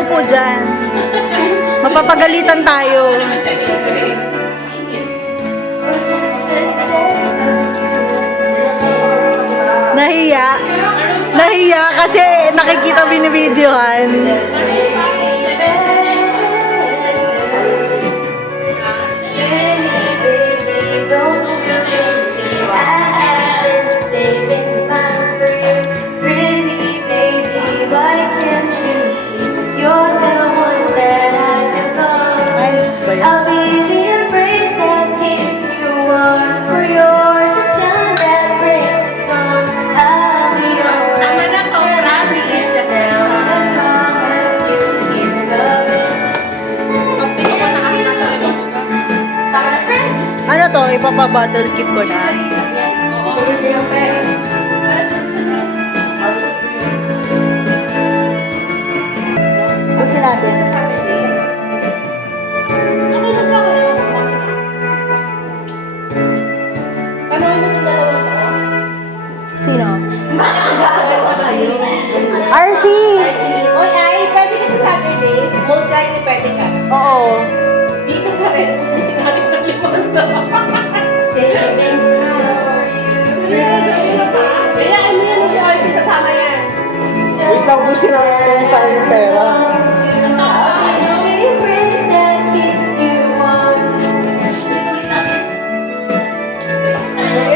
umupo dyan. Mapapagalitan tayo. Nahiya. Nahiya kasi nakikita binibidyohan. I'll be the embrace that keeps you warm. For your the sun that brings the song. I'll be your as long as you hear the friend. Ano to? Ipapa-bottle keep ko na. Susin natin. Sino? RC! Oy, ay, pwede ka sa Saturday. Most likely pwede ka. Oo. Dito ka rin. Sinabi sa limang to. Saving smiles for you. Kailangan mo yan si Archie, sasama yan. Wait lang po sinabi ko sa akin yung pera.